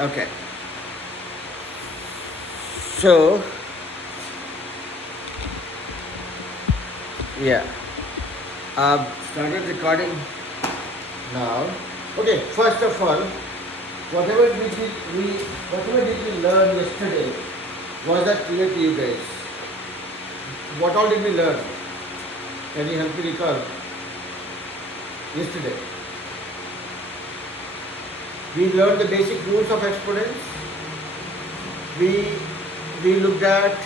Okay. So, yeah, I've started recording now. Okay, first of all, whatever did we learn yesterday, was that clear to you guys? What all did we learn? Can you help me recall? Yesterday, we learned the basic rules of exponents. We we looked at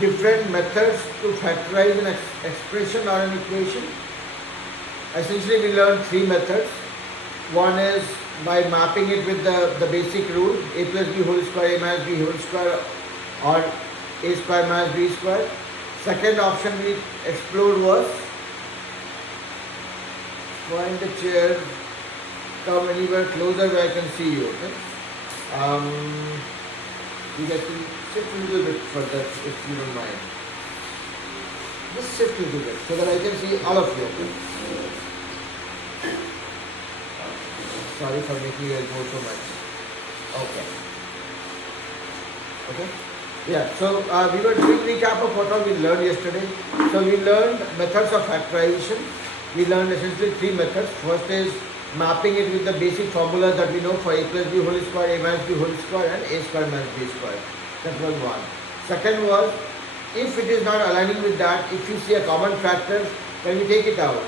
different methods to factorize an expression or an equation. Essentially, we learned three methods. One is by mapping it with the basic rule, a plus b whole square, a minus b whole square, or a square minus b square. Second option we explored was find the chair, come anywhere closer where I can see you. Okay? You get to shift a little bit further if you don't mind. Just shift a little bit so that I can see all of you. Okay? Sorry for making you go so much. Okay. Okay? Yeah, so we were doing recap of what all we learned yesterday. So we learned methods of factorization. We learned essentially three methods. First is mapping it with the basic formula that we know for a plus b whole square, a minus b whole square, and a square minus b square. That was one. Second was, if it is not aligning with that, if you see a common factor, then we take it out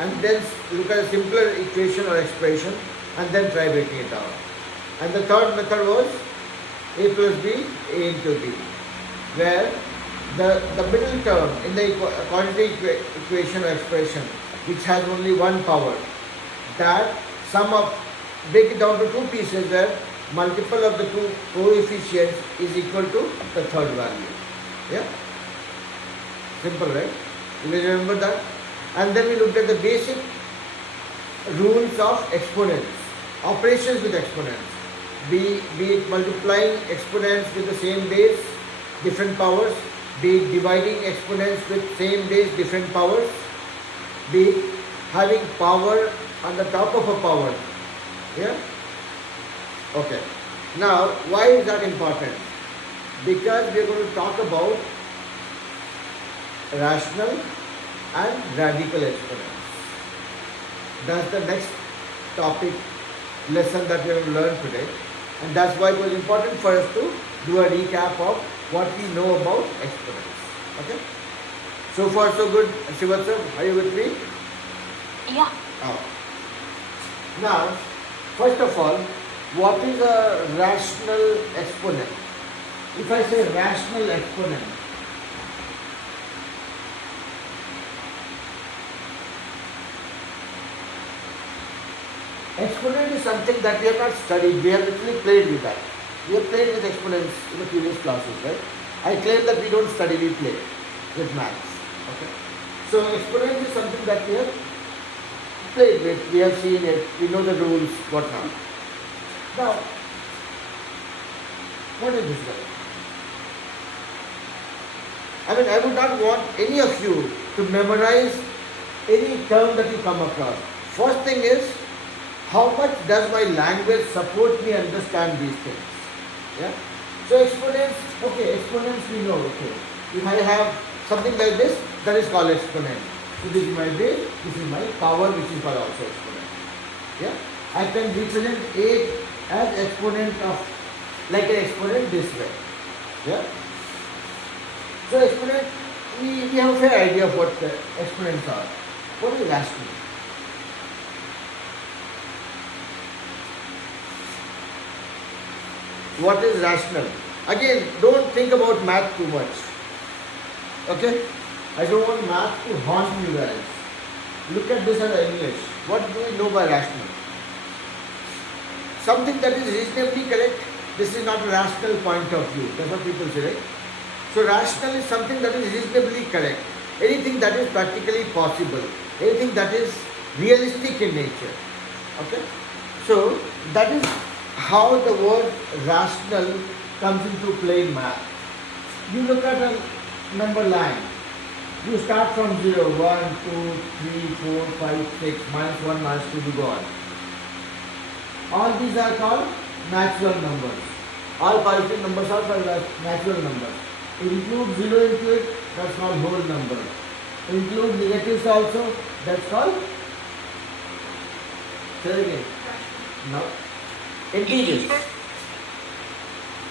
and then look at a simpler equation or expression and then try breaking it down. And the third method was a plus b, a into b, where the middle term in the quantity equation or expression, which has only one power, that break it down to two pieces where multiple of the two coefficients is equal to the third value. Yeah? Simple, right? You guys remember that? And then we looked at the basic rules of exponents, operations with exponents. Be it multiplying exponents with the same base, different powers, be it dividing exponents with same base, different powers, be it having power on the top of a power. Yeah? Okay. Now, why is that important? Because we are going to talk about rational and radical exponents. That's the next topic lesson that we have learned today. And that's why it was important for us to do a recap of what we know about exponents. Okay? So far so good. Shivatsa, are you with me? Yeah. Oh. Now, first of all, what is a rational exponent? If I say rational exponent, exponent is something that we have not studied, we have literally played with that. We have played with exponents in the previous classes, right? I claim that we don't study, we play with maths. Okay? So exponent is something that we have played with, we have seen it, we know the rules, whatnot. Now, what is this guy? I mean, I would not want any of you to memorize any term that you come across. First thing is, how much does my language support me understand these things? Yeah? So exponents, okay, exponents we know, okay. If I have something like this, that is called exponent. So this is my base, this is my power, which is called also exponent. Yeah? I can represent A as exponent of, like an exponent this way. Yeah? So exponent, we have a fair idea of what the exponents are. What is rational? What is rational? Again, don't think about math too much. Okay? I don't want math to haunt you guys. Look at this as English. What do we know by rational? Something that is reasonably correct. This is not a rational point of view. That's what people say, right? So rational is something that is reasonably correct. Anything that is practically possible. Anything that is realistic in nature. Okay? So that is how the word rational comes into play in math. You look at a number line. You start from 0, 1, 2, 3, 4, 5, 6, minus 1, minus 2, you go on. All these are called natural numbers. All positive numbers are called as natural numbers. Include 0 into it, that's called whole number. Include negatives also, that's called, say it again. No. Integers.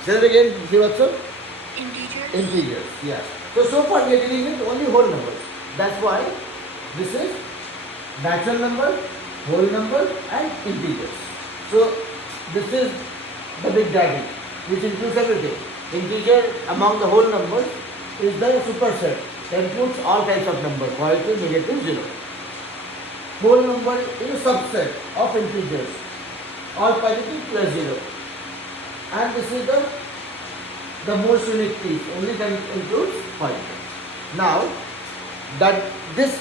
Say it again, see what's up? Integers. Integers, yes. So far we are dealing with only whole numbers. That's why this is natural number, whole number and integers. So this is the big daddy, which includes everything. Integer among the whole numbers is the superset. That includes all types of numbers, positive, negative, zero. Whole number is a subset of integers, all positive plus zero. And this is the most unique piece, only can includes positive. Now, that this,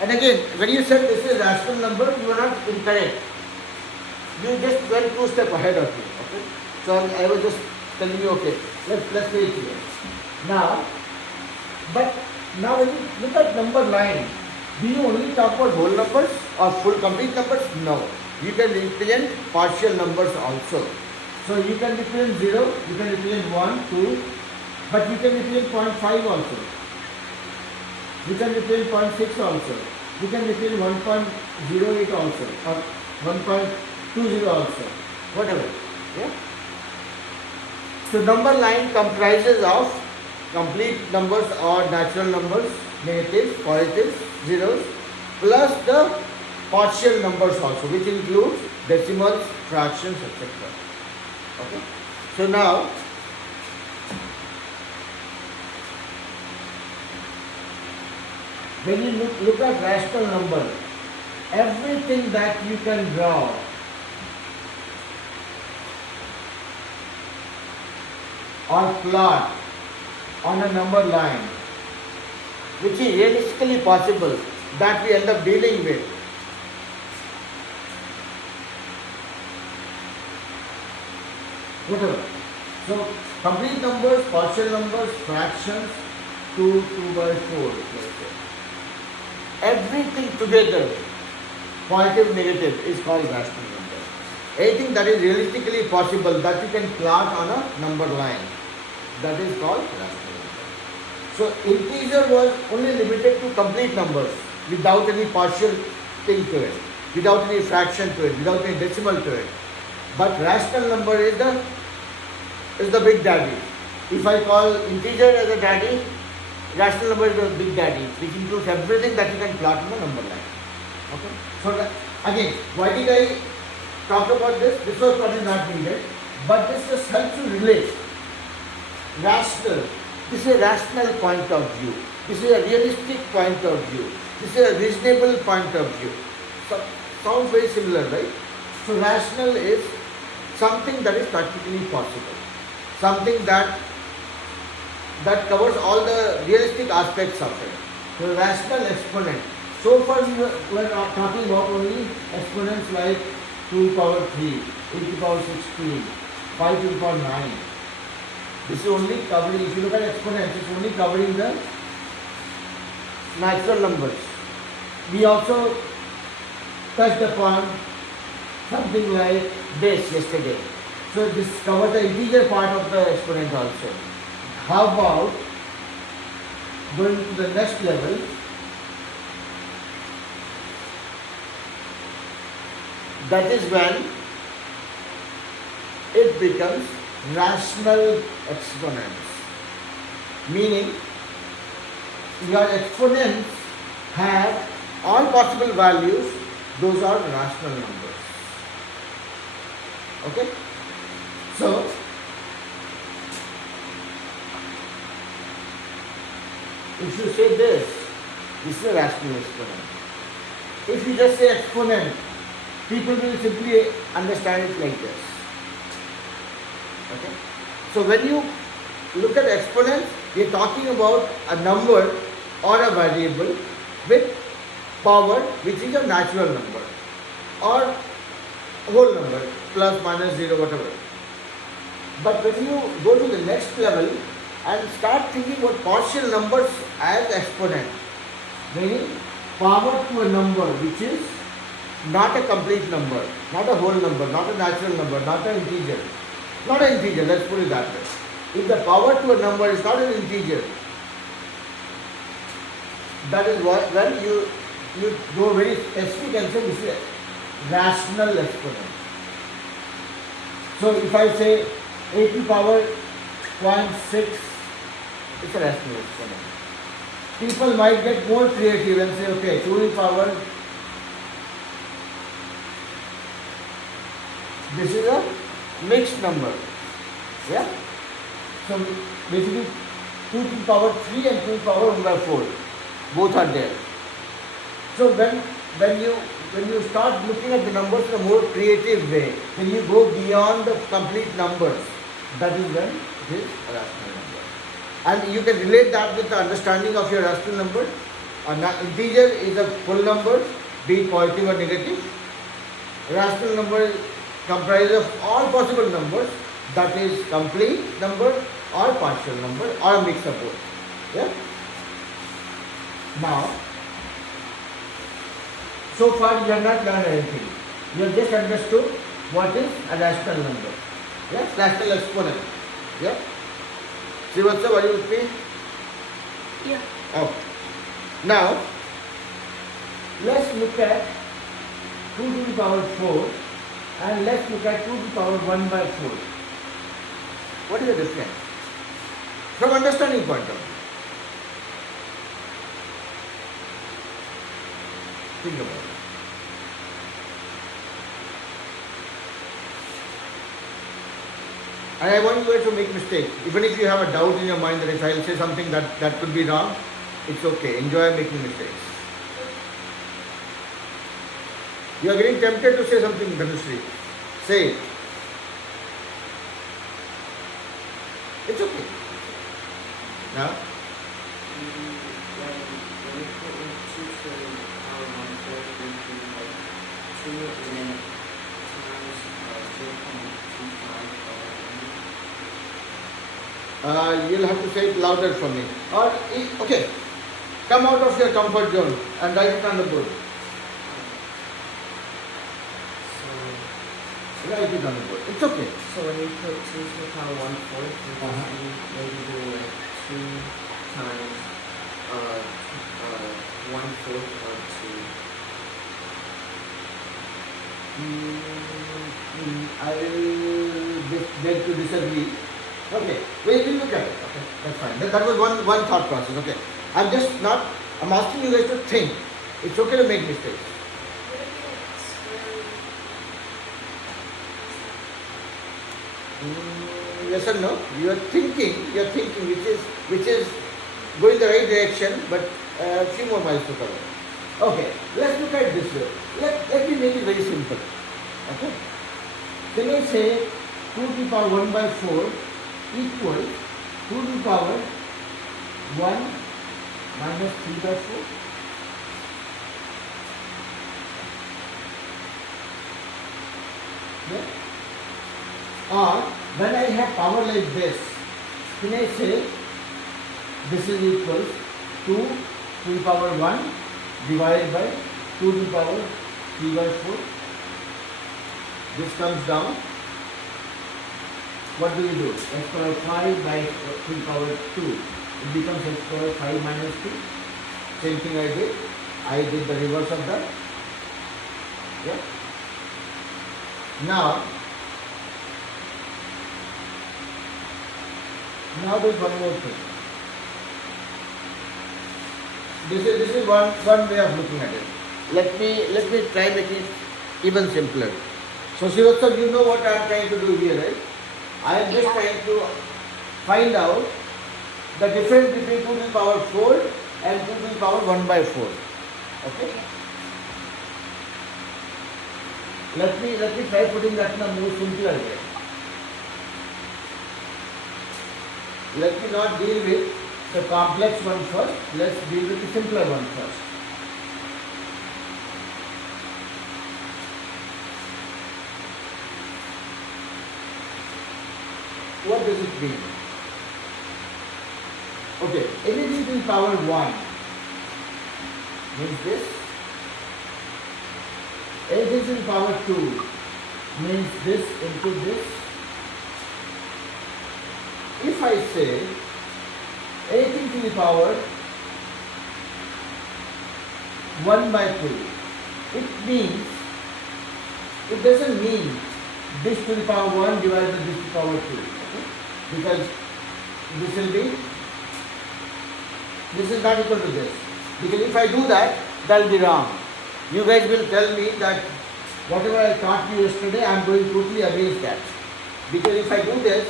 and again, when you said this is rational number, you are not incorrect. You just went 2 steps ahead of me. Okay? So I was just telling you, okay, let's wait here. Now, but now when you look at number line, do you only talk about whole numbers or full complete numbers? No. You can represent partial numbers also. So you can represent 0, you can represent 1, 2, but you can represent 0.5 also. You can represent 0.6 also. You can represent 1.08 also or 1.20 also. Whatever. Yeah? So number line comprises of complete numbers or natural numbers, negatives, positives, zeros, plus the partial numbers also, which includes decimals, fractions, etc. Okay. So now, when you look at rational number, everything that you can draw or plot on a number line, which is realistically possible, that we end up dealing with. Whatever. So, complete numbers, partial numbers, fractions, 2 by 4. Let's say. Everything together, positive, negative, is called rational number. Anything that is realistically possible that you can plot on a number line, that is called rational number. So, integer was only limited to complete numbers without any partial thing to it, without any fraction to it, without any decimal to it. But rational number is the big daddy. If I call integer as a daddy, rational number is the big daddy, which includes everything that you can plot on a number line. Okay. So again, why did I talk about this? This was probably not needed, but this just helps you relate. Rational. This is a rational point of view. This is a realistic point of view. This is a reasonable point of view. So, sounds very similar, right? So rational is something that is practically possible. Something that covers all the realistic aspects of it. So rational exponent. So far we were talking about only exponents like 2 to the power 3, 8 to the power 16, 5 to the power 9. This is only covering, if you look at exponents, it's only covering the natural numbers. We also touched upon something like base yesterday. So this covers the integer part of the exponent also. How about going to the next level? That is when it becomes rational exponents. Meaning, your exponents have all possible values, those are rational numbers. Okay? So, if you say this is a rational exponent. If you just say exponent, people will simply understand it like this. Okay? So when you look at exponents, we are talking about a number or a variable with power which is a natural number or a whole number, plus, minus, 0, whatever. But when you go to the next level and start thinking about partial numbers as exponent, meaning power to a number which is not a complete number, not a whole number, not a natural number, not an integer. Not an integer, let's put it that way. If the power to a number is not an integer, that is when you go very specific and say this is a rational exponent. So if I say 8 to power 0.6, it's a rational exponent. People might get more creative and say, okay, 2 to the power, this is a mixed number. Yeah? So basically 2 to the power 3 and 2 to the power 1 by 4. Both are there. So when you start looking at the numbers in a more creative way, when you go beyond the complete numbers, that is when it is a rational number. And you can relate that with the understanding of your rational number. An integer is a full number, be it positive or negative. A rational number comprises of all possible numbers, that is complete number or partial number or a mix of both. Yeah? Now, so far you have not learned anything. You have just understood what is a rational number. Yes, rational exponent. Yeah? Srivatsa, are you with me? Yeah. Okay. Now, let's look at 2 to the power 4 and let's look at 2 to the power 1 by 4. What is the difference? From understanding point of view. Think about it. And I want you guys to make mistakes. Even if you have a doubt in your mind that if I will say something that could be wrong, it's okay. Enjoy making mistakes. You are getting tempted to say something, Dhanushree. Say it. It's okay. Now? You'll have to say it louder for me. Or, okay, come out of your comfort zone and write it on the board. Write it on the board. It's okay. So when you put 2 to the power 1/4, you can maybe do like 2 times 1/4 of 2. I will beg to disagree. Okay, we'll look at it. Okay, that's fine. That was one thought process. Okay, I'm asking you guys to think. It's okay to make mistakes. Yes or no? You are thinking, which is going the right direction, but a few more miles to cover. Okay, let's look at it this way. Let me make it very simple. Okay? Can I say 2 to the power 1 by 4 equal 2 to the power 1 minus 3 by 4? Yeah? Or when I have power like this, can I say this is equal to the power 1 divided by 2 to the power 3 by 4? This comes down. What do we do? X power 5 by 2 to the power 2. It becomes x power 5 minus 2. Same thing I did. I did the reverse of that. Yeah. Now there's one more thing. This is one way of looking at it. Let me try making it even simpler. So Srivatsa, you know what I am trying to do here, right? I am just trying to find out the difference between 2 to the power 4 and 2 to the power 1 by 4. Okay? Let me try putting that in a more simpler way. Let me not deal with the complex one first. Let's deal with the simpler one first. What does it mean? Okay, anything to the power 1 means this. 18 to the power 2 means this into this. If I say 18 to the power 1 by 2, it doesn't mean this to the power 1 divided by this to the power 2. Okay? Because this is not equal to this. Because if I do that, that will be wrong. You guys will tell me that whatever I taught you yesterday, I am going totally against that. Because if I do this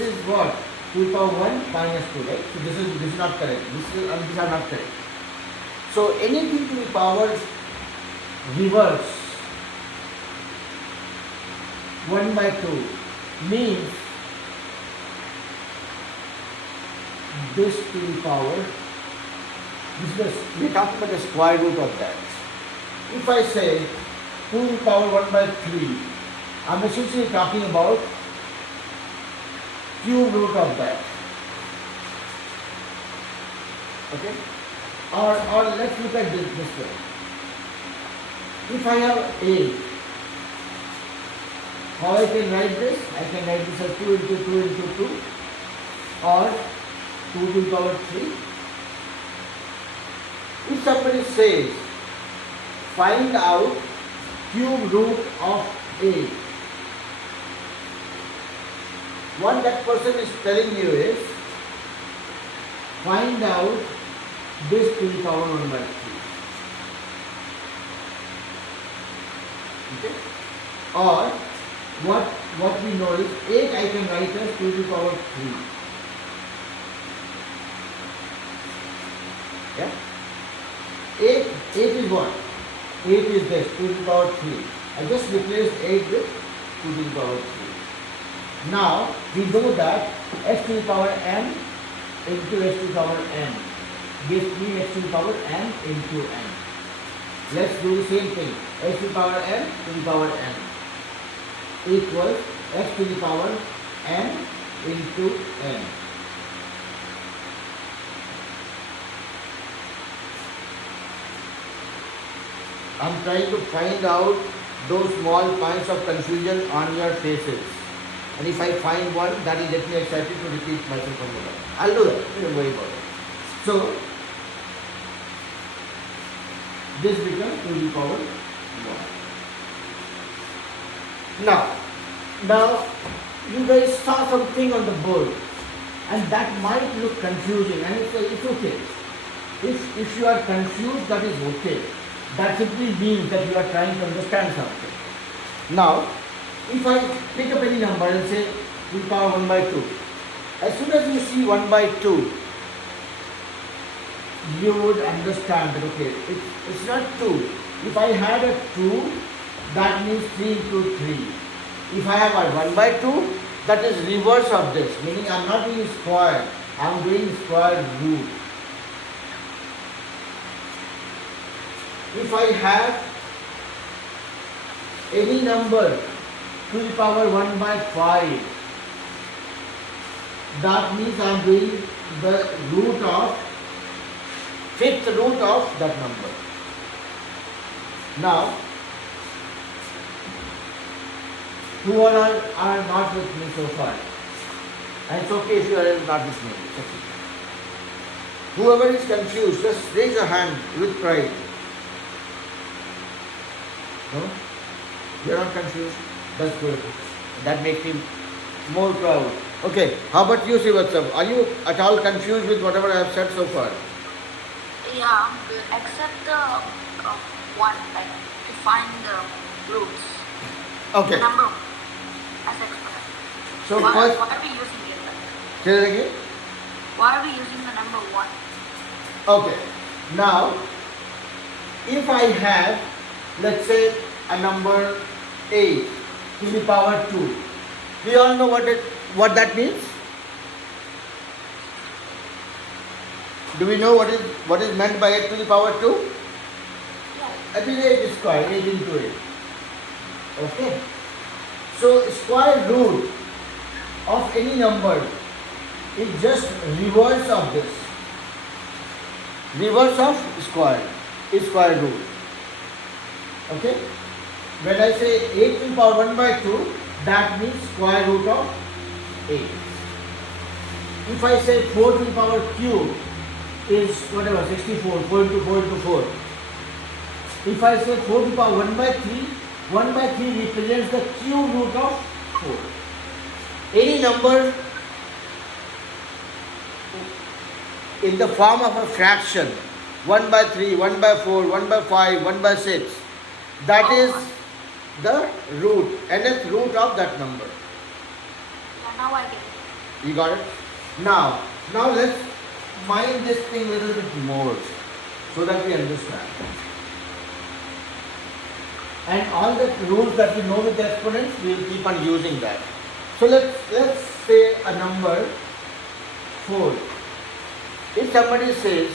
is what? 2 to the power 1 minus 2, right? So this is not correct. These are not correct. So anything to the power reverse 1 by 2 means this to the power, we are talking about the square root of that. If I say 2 to the power 1 by 3, I am essentially talking about cube root of that. Okay? Or let's look at this way. If I have 8, how I can write this? I can write this as 2 into 2 into 2 or 2 to the power 3. If somebody says, find out cube root of 8, what that person is telling you is, find out this to the power 1 by 3. Okay? Or what we know is 8 I can write as 2 to the power 3. Yeah? 8 is what? 8 is this, 2 to the power 3. I just replaced 8 with 2 to the power 3. Now we know that x to the power n into x to the power n gives me x to the power n into n. Let's do the same thing. X to the power n to the power n equals x to the power n into n. I'm trying to find out those small points of confusion on your faces. And if I find one, that will get me excited to repeat myself on the line. I'll do that. Don't worry about it. So, this becomes 2 to the power 1. Now, you guys saw something on the board, and that might look confusing, and it's okay. If you are confused, that is okay. That simply means that you are trying to understand something. Now, if I pick up any number and say 2 to the power 1 by 2, as soon as you see 1 by 2, you would understand that, okay, it's not 2. If I had a 2, that means 3 into 3. If I have a 1 by 2, that is reverse of this, meaning I am not doing square, I am doing square root. If I have any number to the power 1 by 5, that means I am doing the root of, fifth root of that number. Now, who all are not with me so far? And it's okay if you are not with me. It's okay. Whoever is confused, just raise a hand with pride. No? You are not confused? That's good. That makes me more proud. Okay, how about you, Srivatsam? Are you at all confused with whatever I have said so far? Yeah, I'm good. Except the one, like to find the roots. Okay. The number as exponent. So why first, are we using it? Like, say that again. why are we using the number 1? Okay. Now, if I have, let's say, a number 8 to the power 2, we all know what that means? Do we know what is meant by 8 to the power 2? Yeah. I mean 8 is square, 8 into 8. Okay. So square root of any number is just reverse of this. Reverse of square is square root. Okay. when I say 8 to the power 1 by 2, that means square root of 8. If I say 4 to the power cube is whatever, 64, 4 into 4 into 4. If I say 4 to the power 1 by 3, 1 by 3 represents the cube root of 4. Any number in the form of a fraction, 1 by 3, 1 by 4, 1 by 5, 1 by 6, that is the root, nth root of that number. Yeah, now I get it. You got it? Now let's mind this thing a little bit more so that we understand. And all the rules that we know with the exponents, we will keep on using that. So let's say a number 4. If somebody says,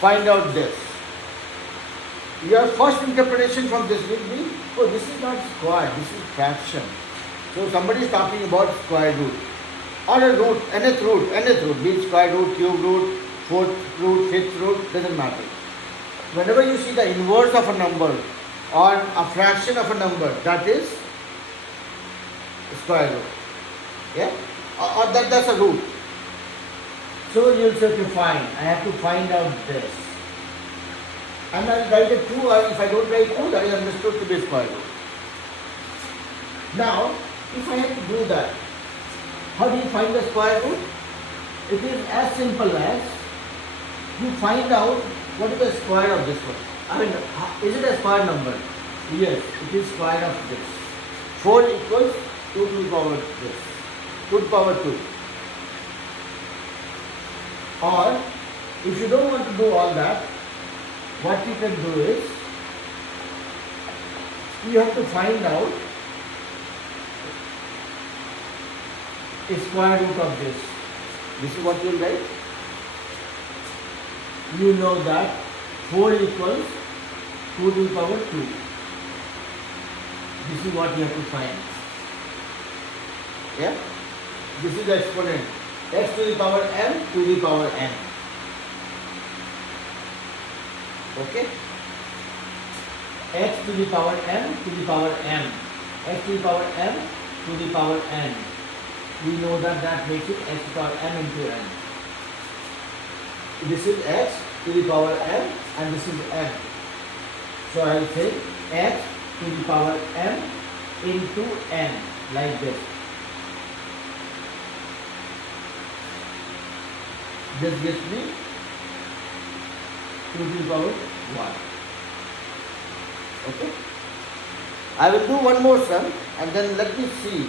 find out this, your first interpretation from this will be, oh, this is not square, this is fraction. So somebody is talking about square root or a root, nth root, be it square root, cube root, fourth root, fifth root, doesn't matter. Whenever you see the inverse of a number or a fraction of a number, that is square root. Yeah? Or that's a root. So you'll say to find, I have to find out this. And I'll write a 2, or if I don't write 2, that is understood to be square root. Now, if I have to do that, how do you find the square root? It is as simple as you find out what is the square of this one. I mean, is it a square number? Yes, it is square of this. 4 equals 2 to the power this. 2 to the power 2. Or, if you don't want to do all that, what you can do is, you have to find out a square root of this. This is what you will write. You know that 4 equals 2 to the power 2. This is what you have to find. Yeah? This is the exponent. X to the power m to the power n. Okay? X to the power m to the power m. X to the power m to the power n. We know that makes it x to the power m into n. This is x to the power m and this is n. So I will say x to the power m into n, like this. This gives me 2 to the power 1. Okay? I will do one more sum and then let me see.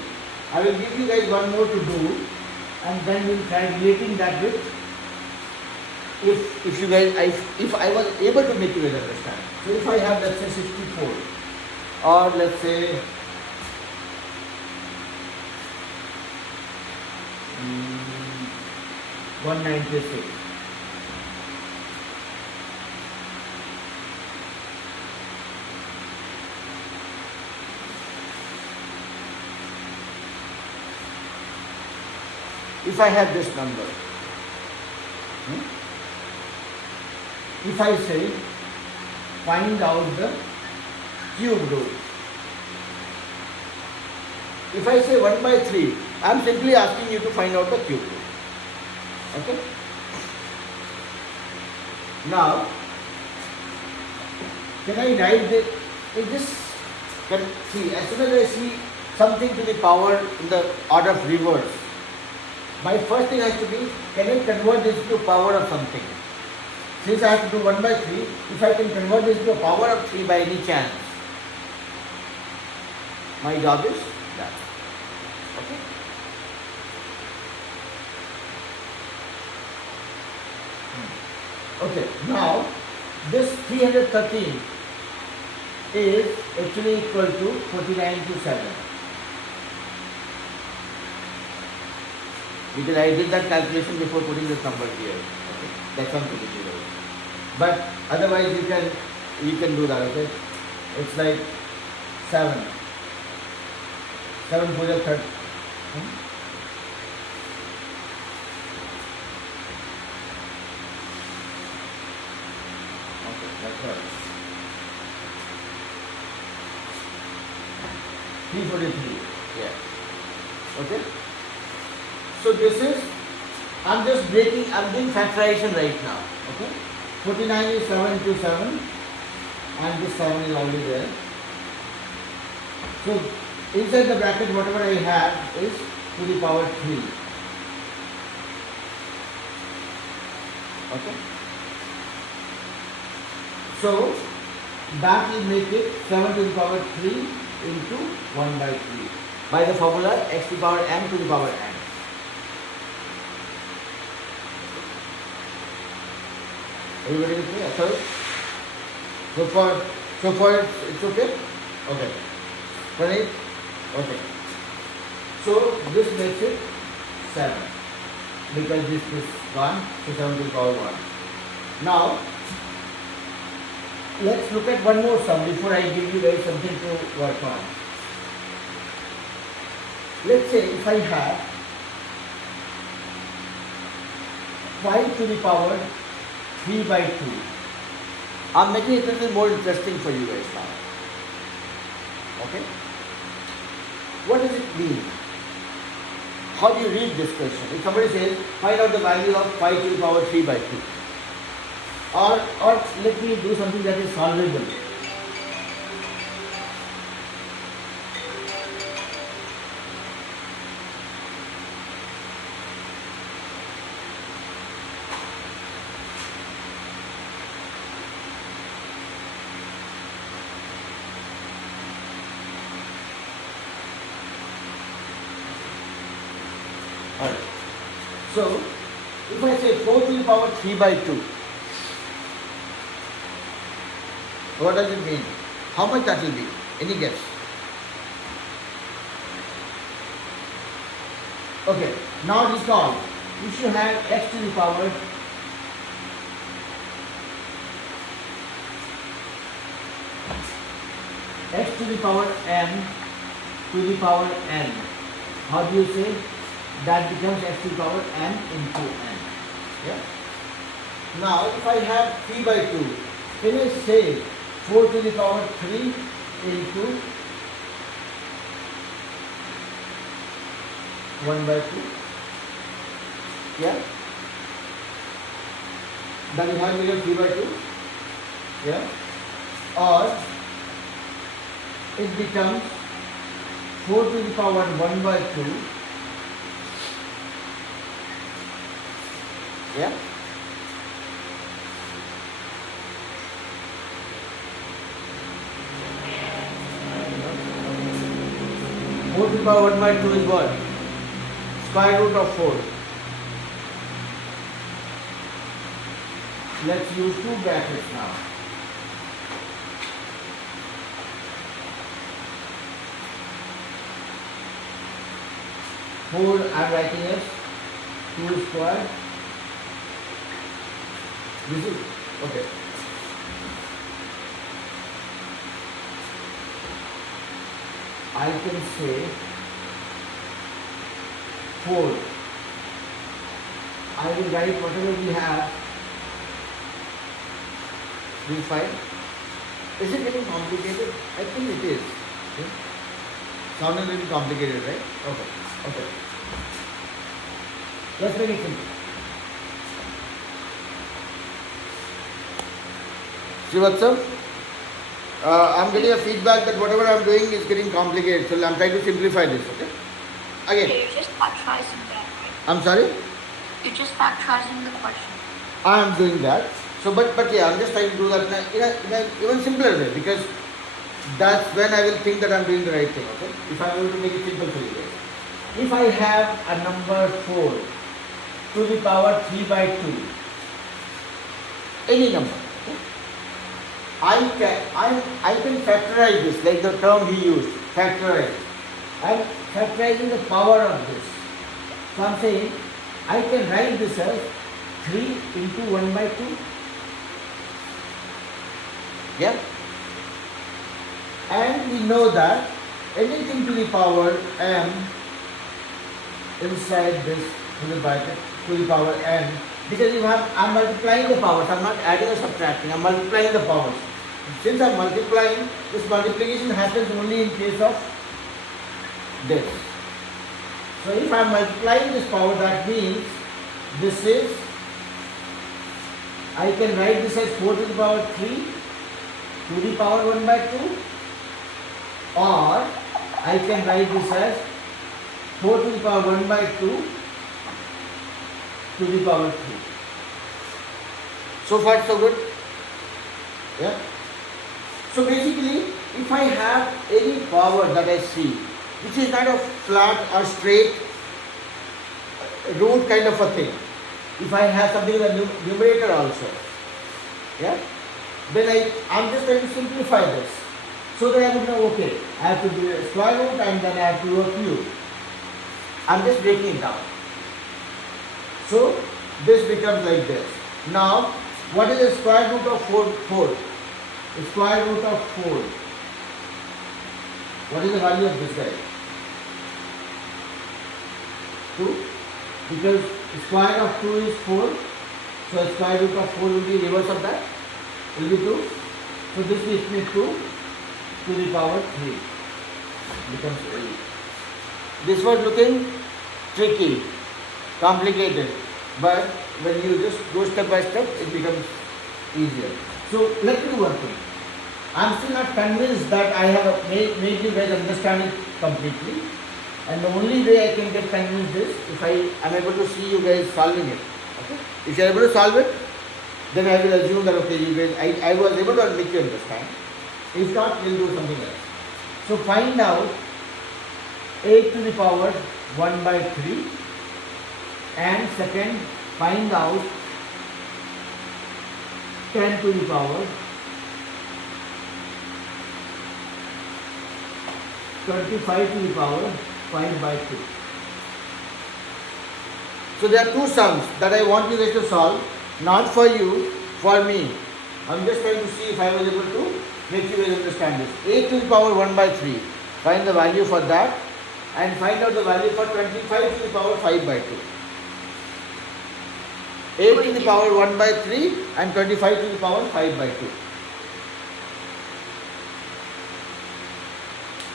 I will give you guys one more to do and then we'll try relating that with, if you guys, if I was able to make you guys understand. So if I have, let's say 64 or let's say 196. If I have this number, if I say find out the cube root, if I say 1 by 3, I am simply asking you to find out the cube root. Okay? Now, can I write this? See, as soon as I see something to the power in the order of reverse, my first thing has to be, can I convert this to power of something? Since I have to do 1 by 3, if I can convert this to a power of 3 by any chance, my job is done. Okay? Okay, now this 313 is actually equal to 49 to 7. Because I did that calculation before putting this number here. Okay, that's one particular. But otherwise you can do that. Okay, it's like 7. 7 for the third. Okay, that's right. 343. Yeah. Okay. So this is, I'm just breaking, I'm doing factorization right now. Okay. 49 is 7 into 7 and this 7 is already there. So inside the bracket whatever I have is to the power 3. Okay. So that will make it 7 to the power 3 into 1 by 3 by the formula x to the power m to the power n. Everybody with me? So far it's okay? Okay. Right? Okay. So this makes it 7 because this is 1, so 7 to the power 1. Now let's look at one more sum before I give you guys something to work on. Let's say if I have 5 to the power 3 by 2. I'm making it a little more interesting for you guys now. Okay? What does it mean? How do you read this question? If somebody says, find out the value of 5 to the power 3 by 2. Or let me do something that is solvable. Alright. So, if I say 4 to the power 3 by 2, what does it mean? How much that will be? Any guess? Okay, now recall. If you have x to the power x to the power m to the power n, how do you say? That becomes x to the power m into n. Yeah. Now, if I have 3 by 2, can I say 4 to the power 3 into 1 by 2? Yeah. That is how you get 3 by 2. Yeah. Or it becomes 4 to the power 1 by 2. Yeah. 4 to the power 1 by 2 is what? Square root of 4. Let's use two brackets now. 4 I am writing as 2 square. This is okay. I can say 4. I will write whatever we have. We find. Is it getting complicated? I think it is. Okay. Sounding a little complicated, right? Okay. Okay. Let's make it simple. Srivatsam, I'm getting a feedback that whatever I'm doing is getting complicated, so I'm trying to simplify this, okay? Again. Okay, you're just factorizing that, right? I'm sorry? You're just factorizing the question. I am doing that. So, but yeah, I'm just trying to do that in a even simpler way, because that's when I will think that I'm doing the right thing, okay? If I'm able to make it simple for you guys. If I have a number 4 to the power 3 by 2, any number, okay? I can factorize this, like the term he used, factorize. I'm factorizing the power of this. So I'm saying I can write this as 3 into 1 by 2. Yeah? And we know that anything to the power m inside this to the bracket to the power n, because you have, I'm multiplying the powers, I'm not adding or subtracting, I'm multiplying the powers. Since I'm multiplying, this multiplication happens only in case of this. So if I am multiplying this power, that means this is, I can write this as 4 to the power 3 to the power 1 by 2, or I can write this as 4 to the power 1 by 2 to the power 3. So far so good? Yeah. So basically, if I have any power that I see, which is not a flat or straight root kind of a thing, if I have something in the numerator also, yeah, then I'm just trying to simplify this. So that I would know, okay, I have to do a square root and then I have to do a cube. I'm just breaking it down. So this becomes like this. Now, what is the square root of 4? The square root of 4. What is the value of this guy? 2. Because the square of 2 is 4. So the square root of 4 will be reverse of that. Will be 2. So this gives me 2 to the power 3. Becomes 8. This was looking tricky, complicated. But when you just go step by step, it becomes easier. So let me do one thing. I'm still not convinced that I have made you guys understand it completely. And the only way I can get convinced is if I am able to see you guys solving it. Okay? If you are able to solve it, then I will assume that okay, you guys, I was able to make you understand. If not, we'll do something else. So find out 8 to the power 1 by 3. And second, find out 10 to the power 25 to the power 5 by 2. So there are two sums that I want you guys to solve, not for you, for me. I'm just trying to see if I was able to make you guys understand this. 8 to the power 1 by 3. Find the value for that and find out the value for 25 to the power 5 by 2. 8 to the power 1 by 3 and 25 to the power 5 by 2.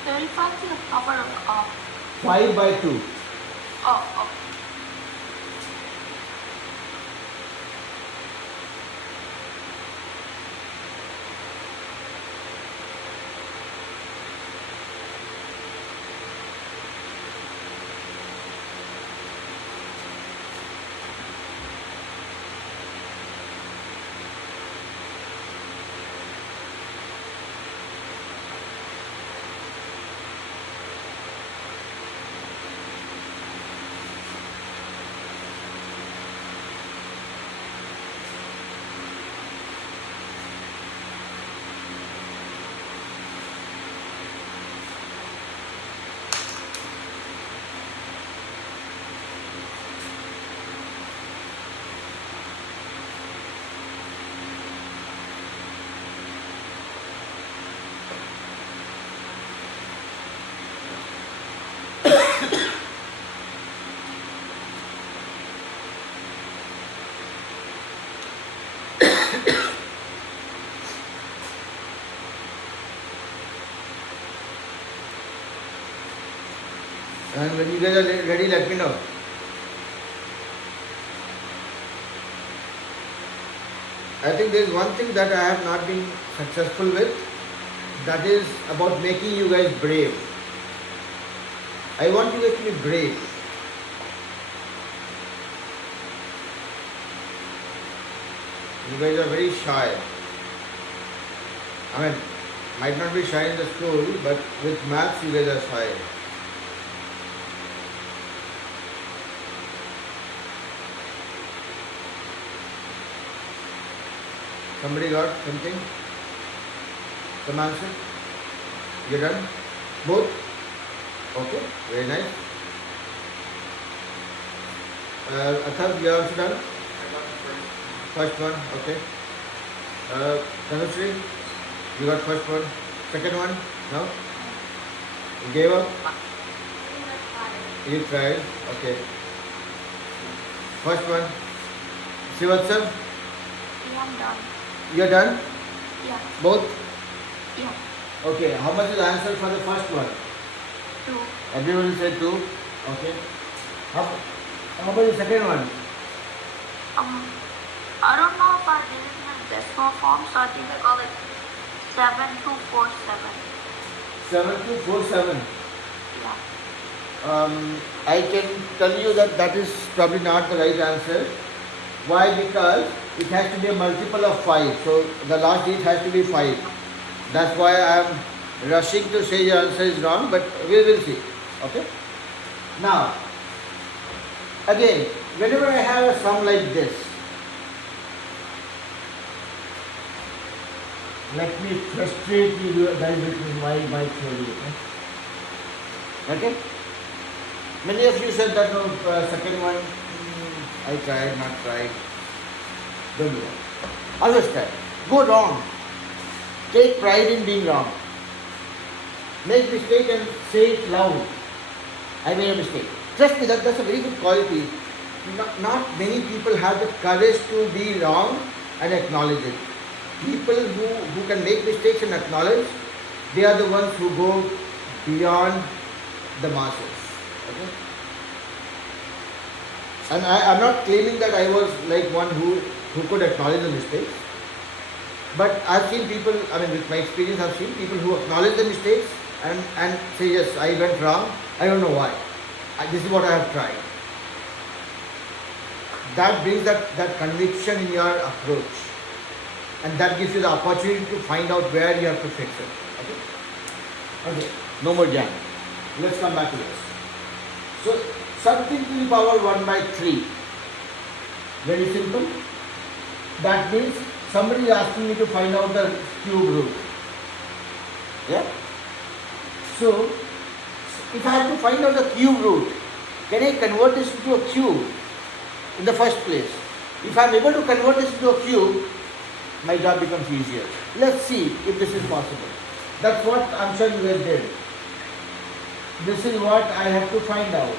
35 to the power of 5 by 2. oh. And when you guys are ready, let me know. I think there is one thing that I have not been successful with, that is about making you guys brave. I want you guys to be brave. You guys are very shy. I mean, might not be shy in the school, but with maths you guys are shy. Somebody got something? Some answer? You done? Both? Okay, very nice. Athar, you are also done? First one, okay. Tanushree, you got first one. Second one? No? You gave up? You tried? Okay. First one. Srivatsam, Yeah, I'm done. you are done? Yeah. Both? Yeah. Okay, how much is the answer for the first one? 2. Everyone say 2. Okay. How, how about the second one? I don't know if I did it in a decimal form, so I think I got like 7247. 7247. Yeah. I can tell you that that is probably not the right answer. Why? Because it has to be a multiple of 5. So the last digit has to be 5. That's why I am rushing to say your answer is wrong, but we will see. Okay. Now, again, whenever I have a sum like this, let me frustrate you guys with my theory. Okay? Many of you said that no, second one, I tried, not tried. Don't do that. Always try. Go wrong. Take pride in being wrong. Make mistake and say it loud. I made a mistake. Trust me, that's a very good quality. Not many people have the courage to be wrong and acknowledge it. People who can make mistakes and acknowledge, they are the ones who go beyond the masses. Okay? And I'm not claiming that I was like one who could acknowledge the mistakes. But I've seen people, I mean with my experience, I've seen people who acknowledge the mistakes and say, yes, I went wrong. I don't know why. This is what I have tried. That brings that conviction in your approach. And that gives you the opportunity to find out where you have to fix it. Okay? Okay. No more jam. Let's come back to this. So, something to the power 1 by 3. Very simple. That means somebody is asking me to find out the cube root. Yeah? So, if I have to find out the cube root, can I convert this into a cube in the first place? If I am able to convert this into a cube, my job becomes easier. Let's see if this is possible. That's what I'm sure you guys did. This is what I have to find out.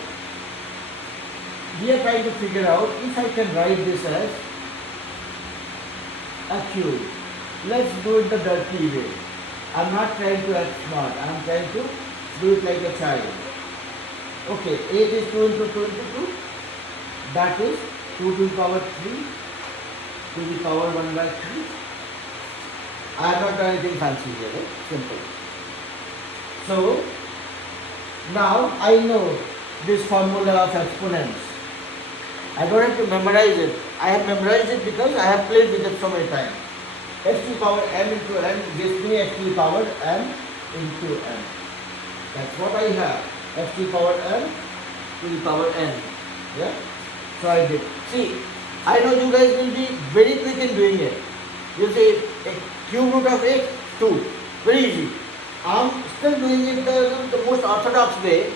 We are trying to figure out if I can write this as a cube. Let's do it the dirty way. I'm not trying to act smart. I'm trying to do it like a child. Okay, 8 is 2 into 2 into 2. That is 2 to the power 3 to the power 1 by 3. I have not done anything fancy here, right? Simple. So, now I know this formula of exponents. I don't have to memorize it. I have memorized it because I have played with it so many times. X to the power m into n gives me x to the power m into n. That's what I have. X to the power m to the power n. Yeah? So I did. See, I know you guys will be very quick in doing it. You say cube root of 8, 2. Very easy. I'm still doing it the most orthodox way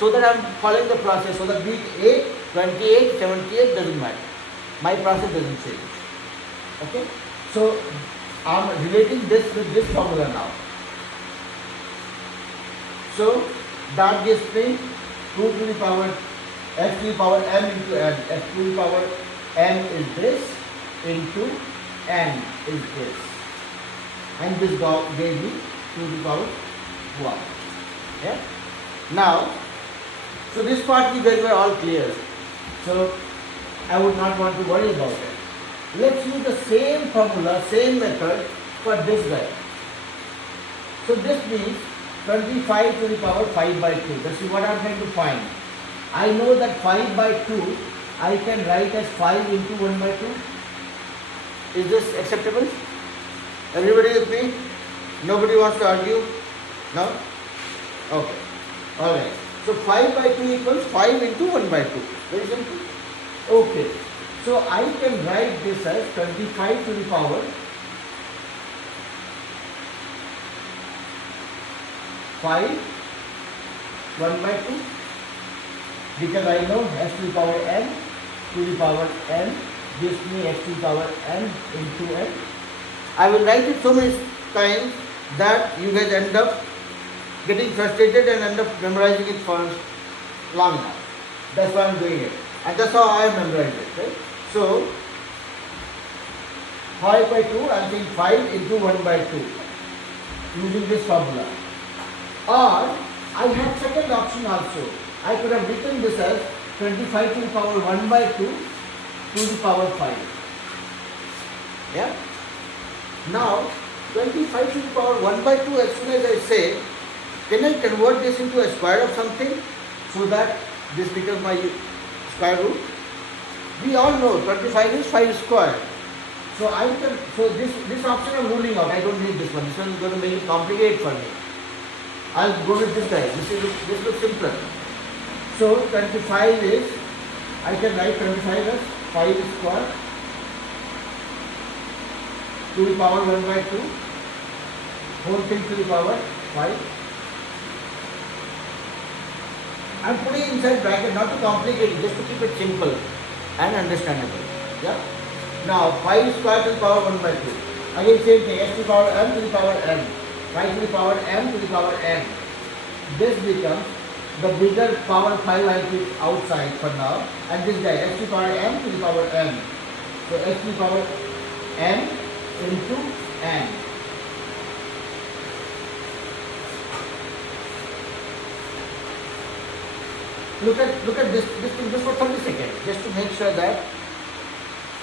so that I'm following the process so that be it 8, 28, 78 doesn't matter. My process doesn't change. Okay? So I'm relating this with this formula now. So that gives me 2 to the power x to the power m into n. X to the power m is this into n is this. And this gave me 2 to the power 1. Yeah? Now, so this part you guys were all clear. So I would not want to worry about it. Let's use the same formula, same method for this guy. So this means 25 to the power 5 by 2. This is what I am trying to find. I know that 5 by 2 I can write as 5 into 1 by 2. Is this acceptable? Everybody with me? Nobody wants to argue? No? Okay. Alright. So 5 by 2 equals 5 into 1 by 2. Very simple. Okay. So I can write this as 25 to the power 5 1 by 2 because I know x to the power n to the power n gives me x to the power n into n. I will write it so many times that you guys end up getting frustrated and end up memorizing it for long enough. That's why I'm doing it. And that's how I memorize it. Right? So 5 by 2, I am saying 5 into 1 by 2 using this formula. Or I had second option also. I could have written this as 25 to the power 1 by 2 to the power 5. Yeah? Now, 25 to the power 1 by 2, as soon as I say, can I convert this into a square of something so that this becomes my square root? We all know 25 is 5 square. So I can, so this option I'm ruling out. I don't need this one. This one is going to make it complicated for me. I'll go with this guy. This looks simpler. So 25 is, I can write 25 as 5 square to the power 1 by 2, whole thing to the power 5. I'm putting inside bracket not to complicate it, just to keep it simple and understandable. Yeah. Now 5 square to the power 1 by 2. Again same thing, x to the power m to the power n. 5 to the power m to the power n. This becomes the bigger power 5 I keep outside for now, and this guy x to the power m to the power n. So x to the power m into n. Look at this thing just for 30 seconds, just to make sure that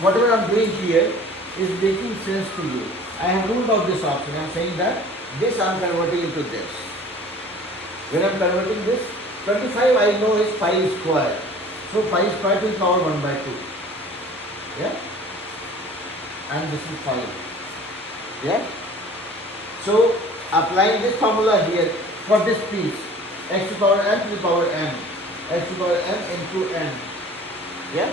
whatever I'm doing here is making sense to you. I have ruled out this option. I'm saying that this I'm converting into this. When I'm converting this, 25 I know is 5 square. So 5 square to the power 1 by 2. Yeah? And this is 5. Yeah? So applying this formula here for this piece, x to the power m to the power n, x to the power m into n. Yeah?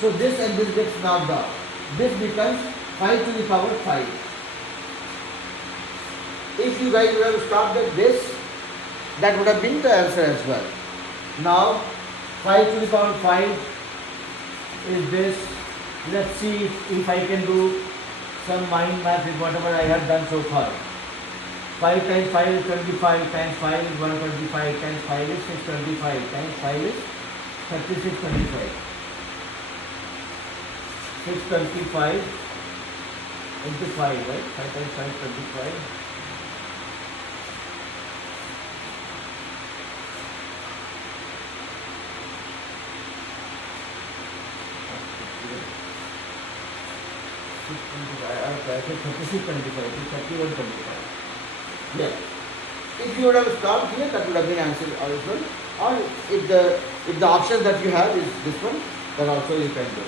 So this and this gets knocked off. This becomes 5 to the power 5. If you guys would have stopped at this, that would have been the answer as well. Now 5 to the power 5 is this. Let's see if I can do some mind math with whatever I have done so far. 5 times 5 is 25, times 5 is 125, times 5 is 625, times 5 is 3625. 625 into 5, right? 5 times 5 is 25. I said 3625 to 3125. Yeah. If you would have stopped here, that would have been answered also. Or if the option that you have is this one, then also you can do.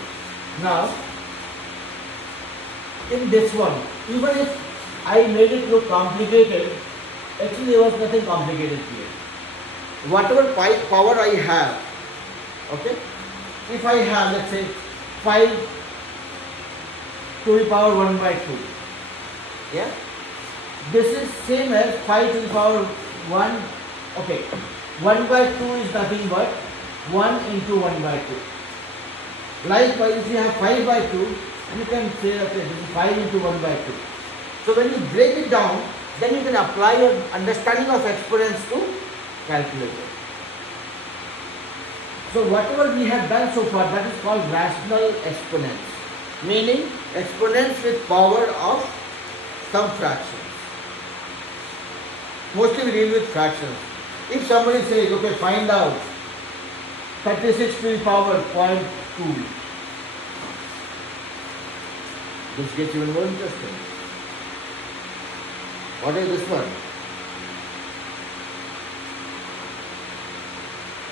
Now, in this one, even if I made it look complicated, actually there was nothing complicated here. Whatever power I have, okay, if I have, let's say, 5 to the power 1 by 2, yeah, this is same as 5 to the power 1, okay, 1 by 2 is nothing but 1 into 1 by 2. Likewise, if you have 5 by 2, you can say, okay, this is 5 into 1 by 2. So when you break it down, then you can apply your understanding of exponents to calculator. So whatever we have done so far, that is called rational exponents, meaning exponents with power of some fractions. Mostly we deal with fractions. If somebody says, okay, find out 36 to the power 0.2, this gets even more interesting. What is this one?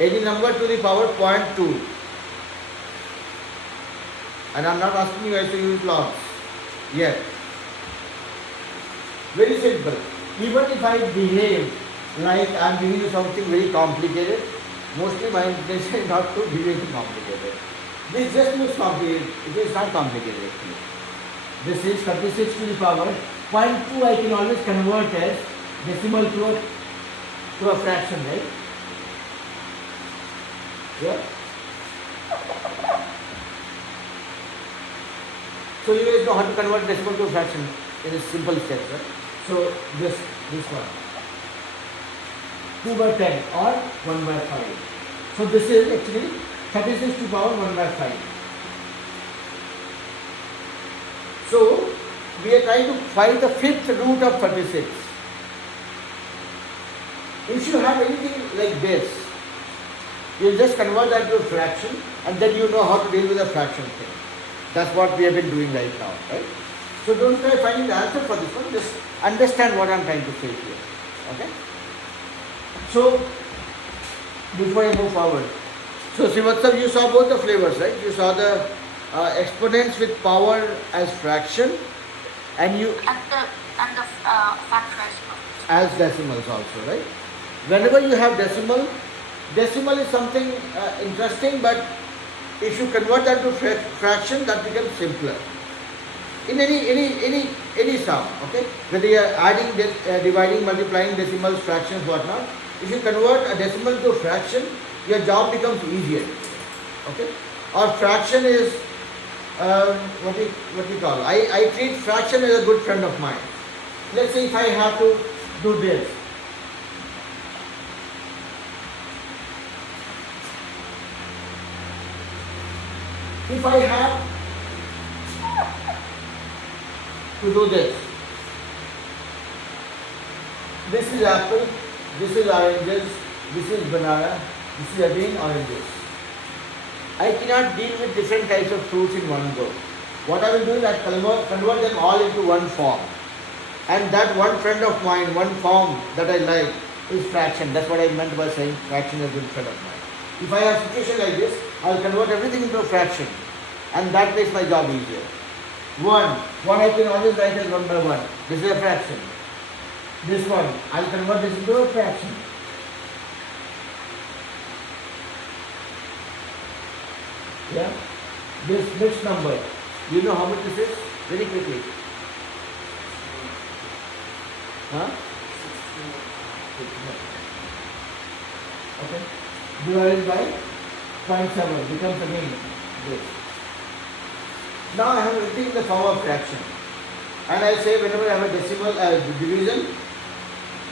Any number to the power 0.2. And I am not asking you guys to use logs yet. Very simple. Even if I behave like I am giving you something very complicated, mostly my intention is not to give you complicated. This just looks complicated. It is not complicated actually. This is 36 to the power 0.2. I can always convert as decimal to a fraction, right? Yeah. So you guys know how to convert decimal to a fraction in a simple step, right? So this one, 2 by 10 or 1 by 5. So this is actually 36 to the power 1 by 5. So we are trying to find the fifth root of 36. If you have anything like this, you just convert that to a fraction and then you know how to deal with a fraction thing. That's what we have been doing right now, right? So don't try finding the answer for this one, just understand what I'm trying to say here. Okay? So before I move forward, so Srivatsam, you saw both the flavors, right? You saw the exponents with power as fraction and you And the factorized part. as decimals also, right? Whenever you have decimal is something interesting, but if you convert that to fraction, that becomes simpler. In any sum, okay? Whether you are adding, dividing, multiplying decimals, fractions, whatnot, if you convert a decimal to a fraction, your job becomes easier, okay? Or fraction is what we call. I treat fraction as a good friend of mine. Let's say if I have to do this. If I have to do this is apple, this is oranges, this is banana, this is again oranges. I cannot deal with different types of fruits in one go. What I will do is I convert them all into one form. And that one friend of mine, one form that I like is fraction. That's what I meant by saying fraction is a good friend of mine. If I have a situation like this, I'll convert everything into a fraction. And that makes my job easier. 1 I can always write as 1 by 1. This is a fraction. This one, I'll convert this into a fraction. Yeah? This next number, you know how much this is? Very quickly. Huh? Okay. Divided by 0.7 becomes again this. Now I have written in the form of fraction. And I say whenever I have a decimal division,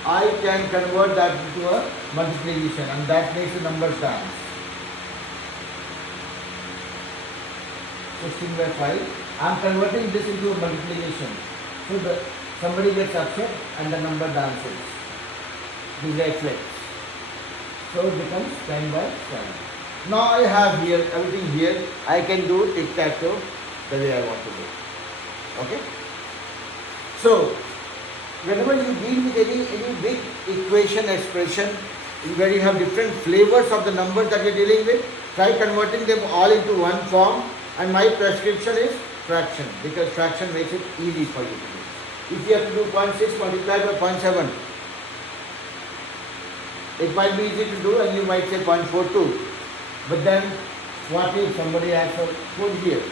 I can convert that into a multiplication and that makes the numbers dance. 16 by 5. I am converting this into a multiplication. So somebody gets upset and the number dances. This reflects. So it becomes 10 by 7. Now I have here, everything here, I can do tic-tac-toe the way I want to do. Okay? So, whenever you deal with any big equation expression where you have different flavors of the numbers that you're dealing with, try converting them all into one form, and my prescription is fraction because fraction makes it easy for you to do. If you have to do 0.6 multiplied by 0.7, it might be easy to do and you might say 0.42. But then what if somebody has a 4 here?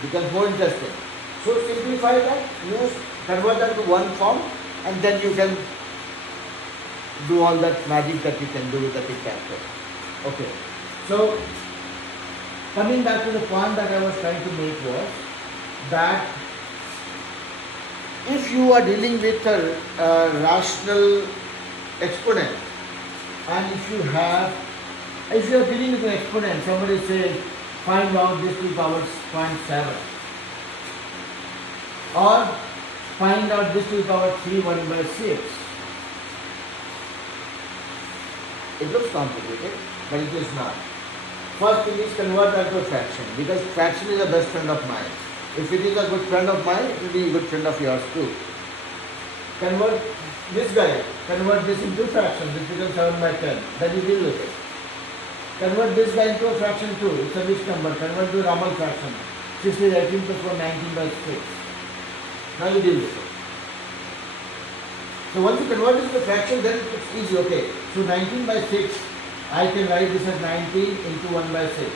Becomes more interesting. So simplify that, convert that to one form and then you can do all that magic that you can do with the tic-tac-toe. Okay. So coming back to the point that I was trying to make was that if you are dealing with a rational exponent and if you are dealing with an exponent, somebody says find out this to the power 0.7 or find out this to the power 3 1 by 6. It looks complicated, but it is not. First thing is convert that to a fraction because fraction is a best friend of mine. If it is a good friend of mine, it will be a good friend of yours too. Convert this guy, convert this into fraction, this becomes 7 by 10, then you deal with it. Convert this guy into a fraction too, it's a mixed number, convert to a Raman fraction. 6 is 18 plus 1, 19 by 6. Now you deal with it. So once you convert this to a fraction, then it's easy, okay. So 19 by 6, I can write this as 19 into 1 by 6.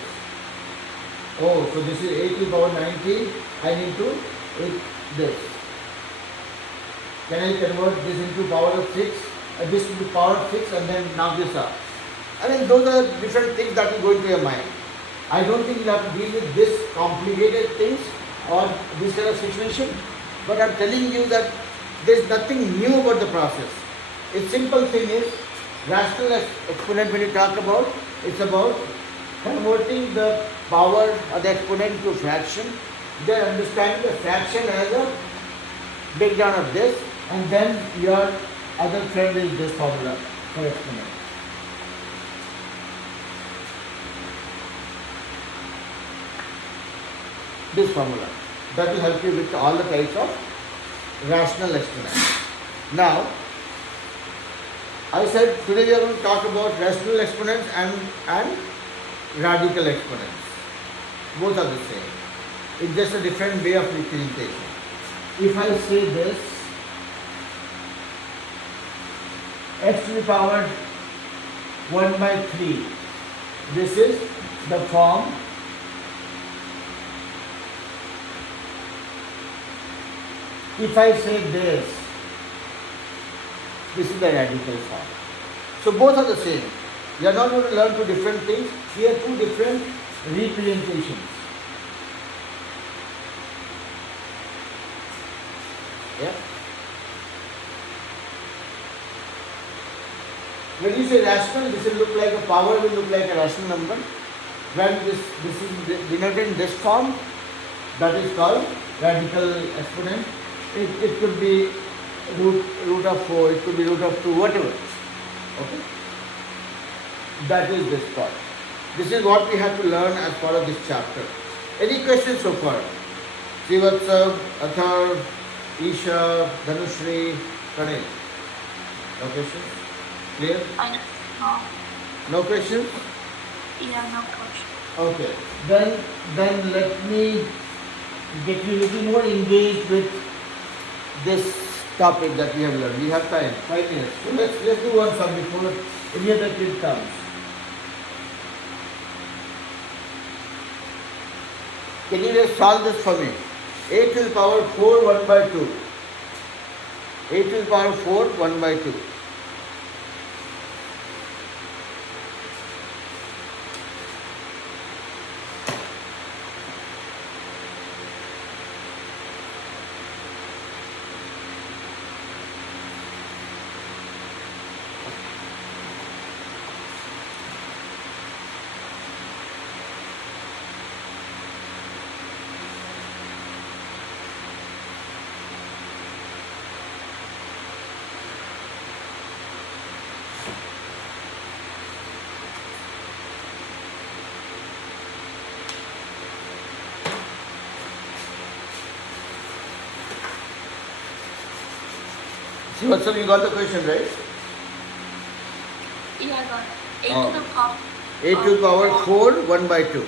Oh, so this is 8 to the power 19, I need to take this. Can I convert this into power of 6, this to the power of 6 and then knock this up? I mean, those are different things that will go into your mind. I don't think you have to deal with this complicated things or this kind of situation, but I'm telling you that there's nothing new about the process. A simple thing is, rational exponent when you talk about, it's about converting the power of the exponent to fraction, then understanding the fraction as a breakdown of this, and then you are other friend is this formula for exponent. This formula. That will help you with all the types of rational exponents. Now, I said today we are going to talk about rational exponents and radical exponents. Both are the same. It's just a different way of representation. If I say this, x to the power 1 by 3, this is the form if I say this is the radical form. So both are the same. You are not going to learn two different things. Here two different representations. Yeah. When you say rational, this will look like a power will look like a rational number. When this is denoted in this form, that is called radical exponent. It could be root of 4, it could be root of 2, whatever. Okay? That is this part. This is what we have to learn as part of this chapter. Any questions so far? Srivatsa, Athar, Isha, Dhanushri, Pranay. No questions? Clear? I no. No questions? Yeah, no question. Okay. Then let me get you a little more engaged with this topic that we have learned. We have time, 5 minutes. So let's do one sum before any other kid comes. Can you just solve this for me? 8 to the power 4, 1 by 2. 8 to the power 4, 1 by 2. See, what's up? You got the question, right? Yeah, I got it. 8 to the power. 8 to the power 4, 1 by 2.